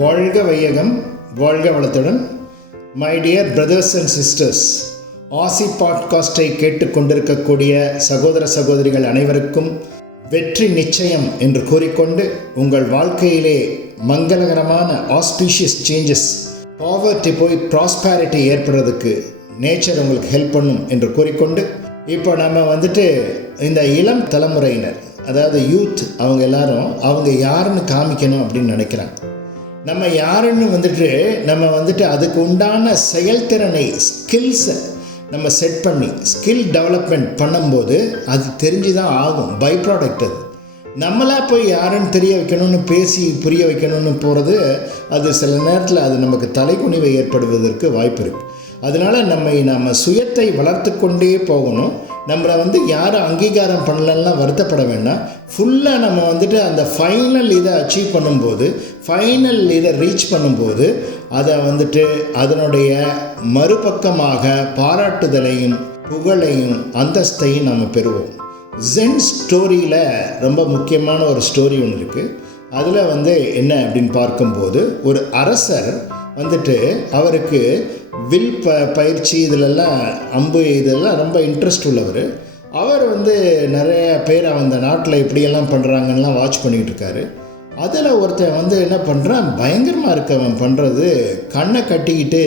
வாழ்க வையகம், வாழ்க வளத்துடன். My dear brothers and sisters, ஆசி பாட்காஸ்டை கேட்டுக்கொண்டிருக்கக்கூடிய சகோதர சகோதரிகள் அனைவருக்கும் வெற்றி நிச்சயம் என்று கூறிக்கொண்டு, உங்கள் வாழ்க்கையிலே மங்களகரமான ஆஸ்பீஷியஸ் சேஞ்சஸ், பாவர்ட்டி போய் ப்ராஸ்பேரிட்டி ஏற்படுறதுக்கு நேச்சர் உங்களுக்கு ஹெல்ப் பண்ணும் என்று கூறிக்கொண்டு, இப்போ நம்ம இந்த இளம் தலைமுறையினர், அதாவது யூத், அவங்க எல்லாரும் அவங்க யாருன்னு காமிக்கணும் அப்படின்னு நினைக்கிறாங்க. நம்ம யாருன்னு நம்ம அதுக்கு உண்டான செயல்திறனை, ஸ்கில்ஸை நம்ம செட் பண்ணி ஸ்கில் டெவலப்மெண்ட் பண்ணும்போது அது தெரிஞ்சு தான் ஆகும். பை ப்ராடக்ட் அது. நம்மளாக போய் யாருன்னு தெரிய வைக்கணும்னு பேசி புரிய வைக்கணும்னு போகிறது, அது சில நேரத்தில் அது நமக்கு தலைக்குனிவை ஏற்படுவதற்கு வாய்ப்பு இருக்குது. அதனால் நம்ம சுயத்தை வளர்த்து கொண்டே போகணும். நம்மளை யாரும் அங்கீகாரம் பண்ணலன்னா வருத்தப்பட வேண்டாம். ஃபுல்லாக நம்ம அந்த ஃபைனல் இதை அச்சீவ் பண்ணும்போது, ஃபைனல் இதை ரீச் பண்ணும்போது, அதை அதனுடைய மறுபக்கமாக பாராட்டுதலையும் புகழையும் அந்தஸ்தையும் நம்ம பெறுவோம். ஜென் ஸ்டோரியில் ரொம்ப முக்கியமான ஒரு ஸ்டோரி ஒன்று இருக்குது. அதில் என்ன அப்படின்னு பார்க்கும்போது, ஒரு அரசர் அவருக்கு வில் பயிற்சி இதிலெல்லாம் அம்பு இதெல்லாம் ரொம்ப இன்ட்ரெஸ்ட் உள்ளவர். அவர் நிறைய பேர் அந்த நாட்டில் இப்படியெல்லாம் பண்ணுறாங்கலாம் வாட்ச் பண்ணிக்கிட்டு இருக்காரு. அதில் ஒருத்தன் என்ன பண்ணுறான், பயங்கரமாக இருக்கவன் பண்ணுறது, கண்ணை கட்டிக்கிட்டு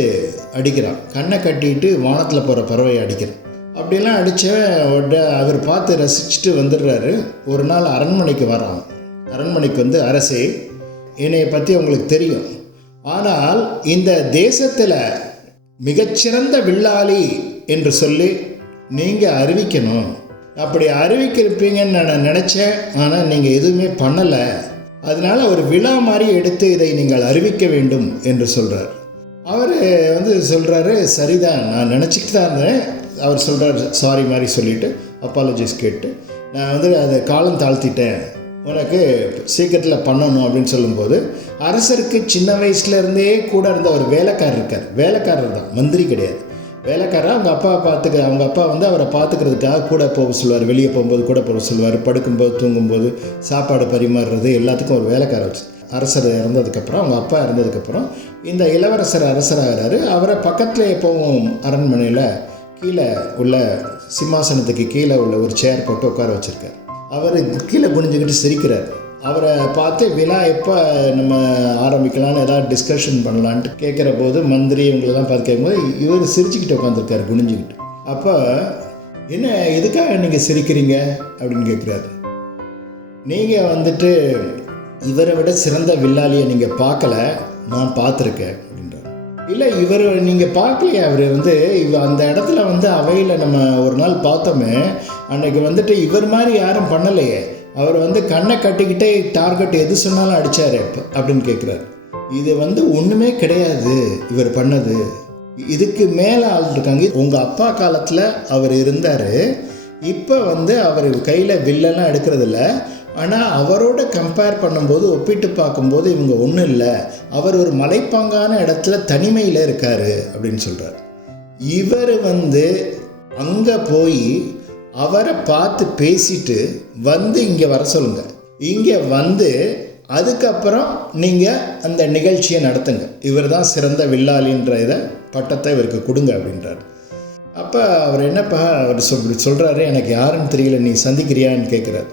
அடிக்கிறான். கண்ணை கட்டிக்கிட்டு வானத்தில் போகிற பறவை அடிக்கிறான். அப்படிலாம் அடித்த அவர் பார்த்து ரசிச்சுட்டு வந்துடுறாரு. ஒரு நாள் அரண்மனைக்கு வரான். அரண்மனைக்கு அரசே, என்னையை பற்றி உங்களுக்கு தெரியும், ஆனால் இந்த தேசத்தில் மிகச்சிறந்த வில்லாளி என்று சொல்லி நீங்கள் அறிவிக்கணும். அப்படி அறிவிக்கிருப்பீங்கன்னு நான் நினச்சேன், ஆனால் நீங்கள் எதுவுமே பண்ணலை. அதனால் ஒரு விழா மாதிரி எடுத்து இதை நீங்கள் அறிவிக்க வேண்டும் என்று சொல்கிறார். அவர் சொல்கிறாரு, சரிதான், நான் நினச்சிக்கிட்டு தான் இருந்தேன். அவர் சொல்கிறார், சாரி மாதிரி சொல்லிவிட்டு அப்பாலஜிஸ் கேட்டு, நான் அதை காலம் தாழ்த்திட்டேன், உனக்கு சீக்கிரத்தில் பண்ணணும் அப்படின்னு சொல்லும்போது, அரசருக்கு சின்ன வயசுலேருந்தே கூட இருந்த ஒரு வேலைக்காரர் இருக்கார். வேலைக்காரர் தான், மந்திரி கிடையாது, வேலைக்காரர். அவங்க அப்பா அவரை பார்த்துக்கிறதுக்காக கூட போக சொல்லுவார். வெளியே போகும்போது கூட போக சொல்லுவார். படுக்கும்போது தூங்கும்போது சாப்பாடு பரிமாறுறது எல்லாத்துக்கும் ஒரு வேலைக்காரர். அரசர் இறந்ததுக்கப்புறம், அவங்க அப்பா இறந்ததுக்கப்புறம் இந்த இளவரசர் அரசராகிறாரு. அவரை பக்கத்தில் எப்போவும் அரண்மனையில் கீழே உள்ள சிம்மாசனத்துக்கு கீழே உள்ள ஒரு சேர் போட்டு உட்கார வச்சுருக்கார். அவர் கீழே குனிஞ்சுக்கிட்டு சிரிக்கிறார். அவரை பார்த்து விழா எப்போ நம்ம ஆரம்பிக்கலான்னு ஏதாவது டிஸ்கஷன் பண்ணலான்ட்டு கேட்குற போது, மந்திரி இவங்களெல்லாம் பார்த்து கேட்கும்போது இவர் சிரிச்சுக்கிட்டு உட்காந்துருக்காரு குனிஞ்சுக்கிட்டு. அப்போ என்ன, எதுக்காக நீங்கள் சிரிக்கிறீங்க அப்படின்னு கேட்குறாரு. நீங்கள் இவரை விட சிறந்த வில்லாளியை நீங்கள் பார்க்கல, நான் பார்த்துருக்கேன் அப்படின்றார். இல்லை, இவர் நீங்கள் பார்க்கலையா? அவர் அந்த இடத்துல அவையில் நம்ம ஒரு நாள் பார்த்தோமே, அன்னைக்கு இவர் மாதிரி யாரும் பண்ணலையே. அவர் கண்ணை கட்டிக்கிட்டே டார்கெட் எது சொன்னாலும் அடித்தார் அப்படின்னு கேட்குறாரு. இது ஒன்றுமே கிடையாது இவர் பண்ணது. இதுக்கு மேலே ஆள் இருக்காங்க. உங்கள் அப்பா காலத்தில் அவர் இருந்தார். இப்போ அவர் கையில் வில்லெல்லாம் எடுக்கிறதில்ல. ஆனால் அவரோட கம்பேர் பண்ணும்போது, ஒப்பிட்டு பார்க்கும்போது இவங்க ஒன்றும் இல்லை. அவர் ஒரு மலைப்பாங்கான இடத்துல தனிமையில் இருக்கார் அப்படின்னு சொல்கிறார். இவர் அங்கே போய் அவரை பார்த்து பேசிட்டு இங்கே வர சொல்லுங்கள். இங்கே அதுக்கப்புறம் நீங்கள் அந்த நிகழ்ச்சியை நடத்துங்க. இவர் தான் சிறந்த வில்லாளின்ற பட்டத்தை இவருக்கு கொடுங்க அப்படின்றார். அப்போ அவர் என்னப்பா அவர் சொல்கிறாரு, எனக்கு யாருன்னு தெரியல, நீ சந்திக்கிறியான்னு கேட்குறாரு.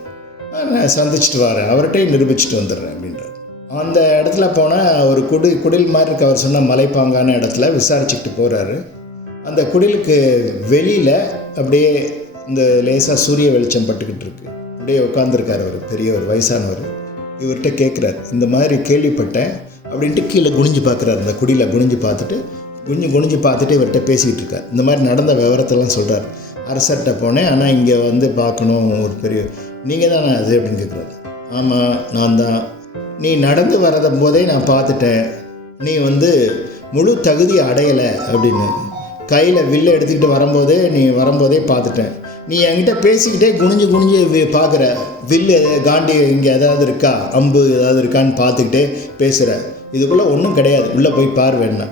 நான் சந்திச்சுட்டு வரேன், அவர்கிட்டையும் நிரூபிச்சுட்டு வந்துடுறேன் அப்படின்றார். அந்த இடத்துல போனால் ஒரு குடில் மாதிரி இருக்க, அவர் சொன்ன மலைப்பாங்கான இடத்துல விசாரிச்சுக்கிட்டு போகிறாரு. அந்த குடிலுக்கு வெளியில் அப்படியே இந்த லேசாக சூரிய வெளிச்சம் பட்டுக்கிட்டு இருக்கு. அப்படியே உட்காந்துருக்கார் அவர், பெரிய ஒரு வயசானவர். இவர்கிட்ட கேட்குறார், இந்த மாதிரி கேள்விப்பட்டேன் அப்படின்ட்டு கீழே குனிஞ்சு பார்க்குறாரு. அந்த குடியில் குனிஞ்சு பார்த்துட்டு இவர்கிட்ட பேசிக்கிட்டு இருக்கார். இந்த மாதிரி நடந்த விவரத்தெல்லாம் சொல்கிறார். அரசர்கிட்ட போனேன், ஆனால் இங்கே பார்க்கணும் ஒரு பெரிய, நீங்கள் தானே அது அப்படின்னு கேட்குறாரு. ஆமாம், நான் தான். நீ நடந்து வரத போதே நான் பார்த்துட்டேன், நீ முழு தகுதி அடையலை அப்படின்னு. கையில் வில்லை எடுத்துக்கிட்டு வரும்போதே பார்த்துட்டேன். நீ என்கிட்ட பேசிக்கிட்டே குனிஞ்சு பார்க்குற, வில்லு காண்டி இங்கே ஏதாவது இருக்கா, அம்பு ஏதாவது இருக்கான்னு பார்த்துக்கிட்டே பேசுகிற. இதுக்குள்ளே ஒன்றும் கிடையாது, உள்ளே போய் பார் வேணா.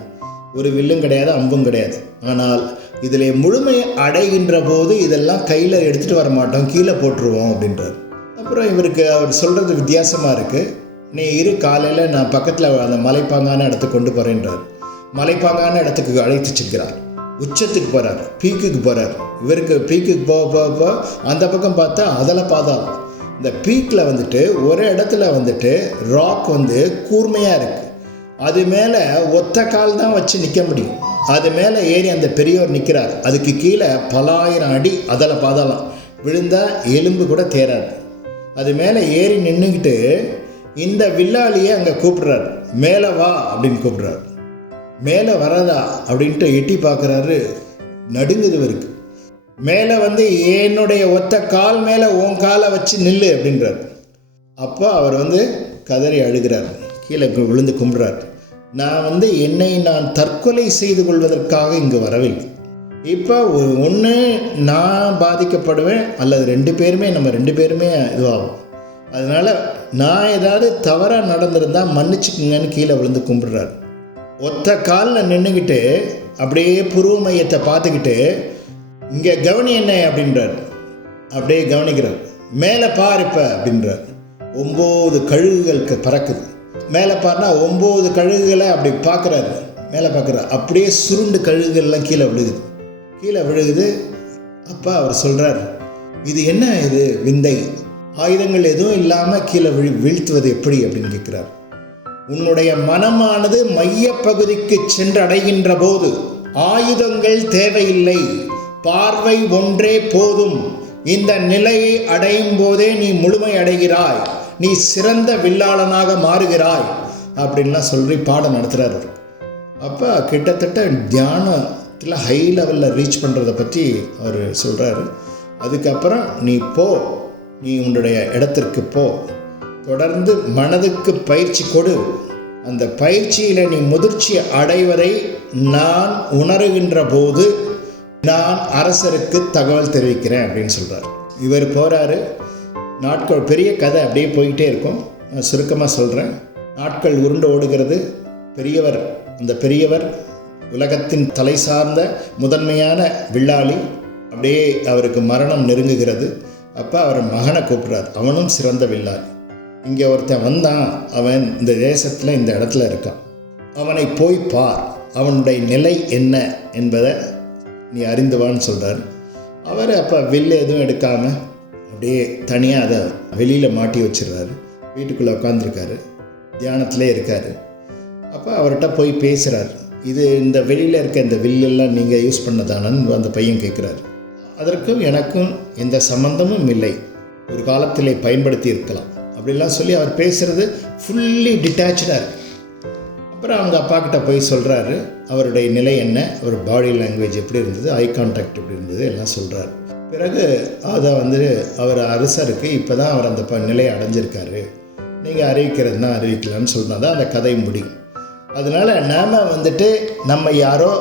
ஒரு வில்லும் கிடையாது, அம்பும் கிடையாது. ஆனால் இதில் முழுமை அடைகின்ற போது இதெல்லாம் கையில் எடுத்துகிட்டு வர மாட்டோம், கீழே போட்டுருவோம் அப்படின்றார். அப்புறம் அவர் சொல்கிறது வித்தியாசமாக இருக்குது. நீ இரு, காலையில் நான் பக்கத்தில் அந்த மலைப்பாங்கான இடத்துக்கு கொண்டு போகிறேன்றார். மலைப்பாங்கான இடத்துக்கு அழைத்து செல்கிறார். உச்சத்துக்கு போகிறார், பீக்குக்கு போகிறார். இவருக்கு பீக்குக்கு போக அந்த பக்கம் பார்த்தா அதில் பாதாளம். இந்த பீக்கில் வந்துட்டு ஒரு இடத்துல வந்துட்டு ராக் வந்து கூர்மையாக இருக்குது. அது மேலே ஒத்த கால் தான் வச்சு நிற்க முடியும். அது மேலே ஏறி அந்த பெரியவர் நிற்கிறார். அதுக்கு கீழே பலாயிரம் அடி அதில் பாதாளம். விழுந்தால் எலும்பு கூட தேராது. அது மேலே ஏறி நின்றுக்கிட்டு இந்த வில்லாளியை அங்கே கூப்பிட்றாரு. மேலே வா அப்படின்னு கூப்பிட்றாரு. மேலே வரதா அப்படின்ட்டு எட்டி பார்க்குறாரு. நடுங்குது இவருக்கு. மேலே வந்து என்னுடைய ஒத்த கால் மேலே உன் காலை வச்சு நில்லு அப்படின்றார். அப்போ அவர் வந்து கதறி அழுகிறார். கீழே விழுந்து கும்பிட்றார். நான் தற்கொலை செய்து கொள்வதற்காக இங்கு வரவில்லை. இப்போ ஒன்று நான் பாதிக்கப்படுவேன், அல்லது நம்ம ரெண்டு பேருமே இதுவாகும். அதனால் நான் ஏதாவது தவறாக நடந்திருந்தால் மன்னிச்சுக்குங்கன்னு கீழே விழுந்து கும்பிட்றாரு. ஒத்த காலில் நின்றுக்கிட்டு அப்படியே புருவ மையத்தை பார்த்துக்கிட்டு இங்கே கவனி என்ன அப்படின்றார். அப்படியே கவனிக்கிறார். மேலே பார் இப்போ அப்படின்றார். 9 கழுகுகளுக்கு பறக்குது. மேலே பாருனா 9 கழுகுகளை அப்படி பார்க்குறாரு. மேலே பார்க்குறாரு. அப்படியே சுருண்டு கழுகுகள்லாம் கீழே விழுகுது. அப்போ அவர் சொல்கிறார், இது என்ன இது விந்தை, ஆயுதங்கள் எதுவும் இல்லாமல் கீழே வீழ்த்துவது எப்படி அப்படின்னு கேட்குறார். உன்னுடைய மனமானது மையப்பகுதிக்கு சென்று அடைகின்ற போது ஆயுதங்கள் தேவையில்லை, பார்வை ஒன்றே போதும். இந்த நிலையை அடையும் போதே நீ முழுமை அடைகிறாய், நீ சிறந்த வில்லாளனாக மாறுகிறாய் அப்படின்லாம் சொல்லி பாடம் நடத்துகிறார். அப்போ கிட்டத்தட்ட தியானத்தில் ஹை லெவலில் ரீச் பண்ணுறதை பற்றி அவர் சொல்கிறாரு. அதுக்கப்புறம் நீ உன்னுடைய இடத்திற்கு போ, தொடர்ந்து மனதுக்கு பயிற்சி கொடு. அந்த பயிற்சியில் நீ முதிர்ச்சி அடைவதை நான் உணர்கின்ற போது நான் அரசருக்கு தகவல் தெரிவிக்கிறேன் அப்படின்னு சொல்கிறார். இவர் போகிறாரு. நாட்கள், பெரிய கதை அப்படியே போய்கிட்டே இருக்கும். நான் சுருக்கமாக சொல்கிறேன். நாட்கள் உருண்டு ஓடுகிறது. அந்த பெரியவர் உலகத்தின் தலை சார்ந்த முதன்மையான வில்லாளி. அப்படியே அவருக்கு மரணம் நெருங்குகிறது. அப்போ அவர் மகனை கூப்பிட்றார். அவனும் சிறந்த வில்லாளி. இங்கே ஒருத்தன் வந்தான், அவன் இந்த தேசத்தில் இந்த இடத்துல இருக்கான், அவனை போய் பார், அவனுடைய நிலை என்ன என்பதை நீ அறிந்துவான்னு சொல்கிறார். அவர் அப்போ வில்லு எதுவும் எடுக்காமல் அப்படியே தனியாக அதை வெளியில் மாட்டி வச்சிடுறாரு. வீட்டுக்குள்ளே உட்காந்துருக்காரு, தியானத்திலே இருக்கார். அப்போ அவர்கிட்ட போய் பேசுகிறார். இந்த வெளியில் இருக்க இந்த வில்லெல்லாம் நீங்கள் யூஸ் பண்ணதானன்னு அந்த பையன் கேட்குறாரு. அதற்கும் எனக்கும் எந்த சம்பந்தமும் இல்லை, ஒரு காலத்திலே பயன்படுத்தி இருக்கலாம் அப்படிலாம் சொல்லி அவர் பேசுகிறது ஃபுல்லி டிட்டாச்சாக இருக்குது. அப்புறம் அவங்க அப்பா கிட்ட போய் சொல்கிறாரு அவருடைய நிலை என்ன, அவர் பாடி லாங்குவேஜ் எப்படி இருந்தது, ஐ கான்டாக்ட் எப்படி இருந்தது எல்லாம் சொல்கிறார். பிறகு அதை அவர் அரசருக்கு இப்போ தான் அவர் அந்த நிலையை அடைஞ்சிருக்காரு, நீங்கள் அறிவிக்கிறதுனா அறிவிக்கலான்னு சொன்னால் தான் அந்த கதை முடியும். அதனால் நாம் நம்ம யாரோ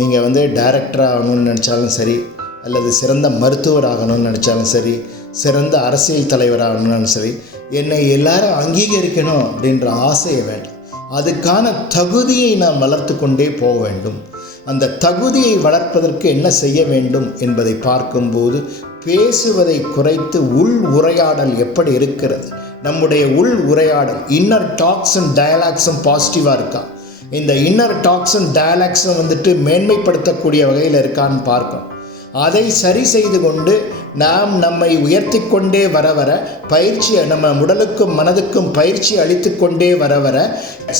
நீங்கள் டைரக்டர் ஆகணும்னு நினச்சாலும் சரி, அல்லது சிறந்த மருத்துவர் ஆகணும்னு நினச்சாலும் சரி, சிறந்த அரசியல் தலைவராகணும்னு சரி, என்னை எல்லாரும் அங்கீகரிக்கணும் அப்படின்ற ஆசையை வேண்டாம். அதுக்கான தகுதியை நாம் வளர்த்து கொண்டே போக வேண்டும். அந்த தகுதியை வளர்ப்பதற்கு என்ன செய்ய வேண்டும் என்பதை பார்க்கும்போது பேசுவதை குறைத்து உள் உரையாடல் எப்படி இருக்கிறது, நம்முடைய உள் உரையாடல் இன்னர் டாக்ஸ் அண்ட் டயலாக்ஸும் பாசிட்டிவாக இருக்கா, இந்த இன்னர் டாக்ஸ் அண்ட் டயலாக்ஸும் மேன்மைப்படுத்தக்கூடிய வகையில் இருக்கான்னு பார்க்கும். அதை சரி செய்து கொண்டு நாம் நம்மை உயர்த்தி கொண்டே வர பயிற்சியை நம்ம உடலுக்கும் மனதுக்கும் பயிற்சி அளித்து கொண்டே வர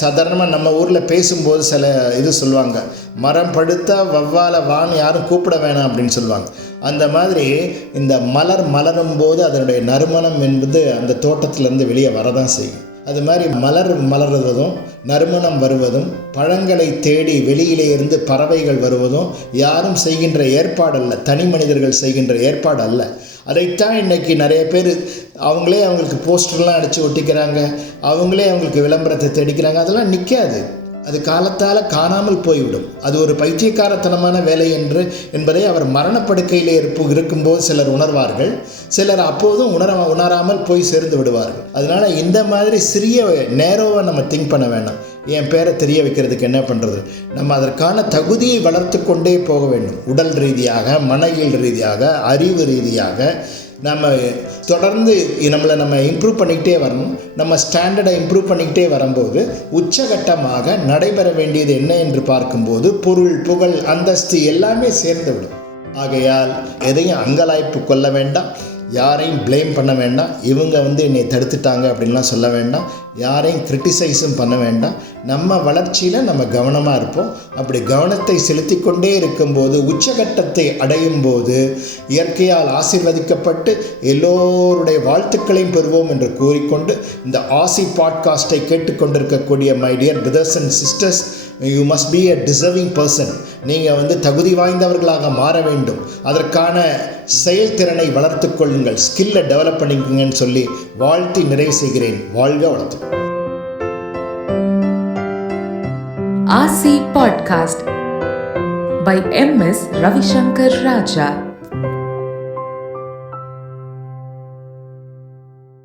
சாதாரணமாக நம்ம ஊரில் பேசும்போது சில சொல்லுவாங்க, மரம் படுத்தா வவ்வால வான்னு யாரும் கூப்பிட வேணாம் அப்படின்னு சொல்லுவாங்க. அந்த மாதிரி இந்த மலரும் போது அதனுடைய நறுமணம் என்பது அந்த தோட்டத்திலேருந்து வெளியே வரதான் செய்யும். அது மாதிரி மலர்வதும் நறுமணம் வருவதும் பழங்களை தேடி வெளியிலே இருந்து பறவைகள் வருவதும் யாரும் செய்கின்ற ஏற்பாடு அல்ல, தனி மனிதர்கள் செய்கின்ற ஏற்பாடு அல்ல. அதைத்தான் இன்றைக்கி நிறைய பேர் அவங்களுக்கு போஸ்டர்லாம் அடித்து ஒட்டிக்கிறாங்க, அவங்களுக்கு விளம்பரத்தை தேடிக்கிறாங்க. அதெல்லாம் நிற்காது, அது காலத்தால் காணாமல் போய்விடும். அது ஒரு பைத்தியக்காரத்தனமான வேலை என்பதை அவர் மரணப்படுக்கையிலே இருக்கும்போது சிலர் உணர்வார்கள், சிலர் அப்போதும் உணராமல் போய் சேர்ந்து விடுவார்கள். அதனால் இந்த மாதிரி சிறிய நேரோவை நம்ம திங்க் பண்ண வேண்டாம். என் பேரை தெரிய வைக்கிறதுக்கு என்ன பண்ணுறது, நம்ம அதற்கான தகுதியை வளர்த்து கொண்டே போக வேண்டும். உடல் ரீதியாக, மனவியல் ரீதியாக, அறிவு ரீதியாக, நம்ம தொடர்ந்து நம்ம இம்ப்ரூவ் பண்ணிக்கிட்டே வரணும். நம்ம ஸ்டாண்டர்டை இம்ப்ரூவ் பண்ணிக்கிட்டே வரும்போது உச்சகட்டமாக நடைபெற வேண்டியது என்ன என்று பார்க்கும்போது பொருள், புகழ், அந்தஸ்து எல்லாமே சேர்ந்து விடும். ஆகையால் எதையும் அங்கலாய்ப்பு கொள்ள வேண்டாம், யாரையும் ப்ளேம் பண்ண வேண்டாம். இவங்க என்னை தடுத்துட்டாங்க அப்படின்லாம் சொல்ல வேண்டாம், யாரையும் கிரிட்டிசைஸும் பண்ண வேண்டாம். நம்ம வளர்ச்சியில் நம்ம கவனமாக இருப்போம். அப்படி கவனத்தை செலுத்தி கொண்டே இருக்கும்போது உச்சகட்டத்தை அடையும் போது இயற்கையால் ஆசீர்வதிக்கப்பட்டு எல்லோருடைய வாழ்த்துக்களையும் பெறுவோம் என்று கூறிக்கொண்டு இந்த ஆசி பாட்காஸ்ட்டை கேட்டுக்கொண்டிருக்கக்கூடிய my dear brothers and sisters, you must be a deserving person. நீங்கள் தகுதி வாய்ந்தவர்களாக மாற வேண்டும். அதற்கான செயல்திறனை வளர்த்து கொள்ளுங்கள், ஸ்கில்லை டெவலப் பண்ணிக்கங்கன்னு சொல்லி வாழ்த்தி நிறைவு செய்கிறேன். வாழ்க வளர்த்து. ஆசி podcast by M.S. Ravishankar Raja.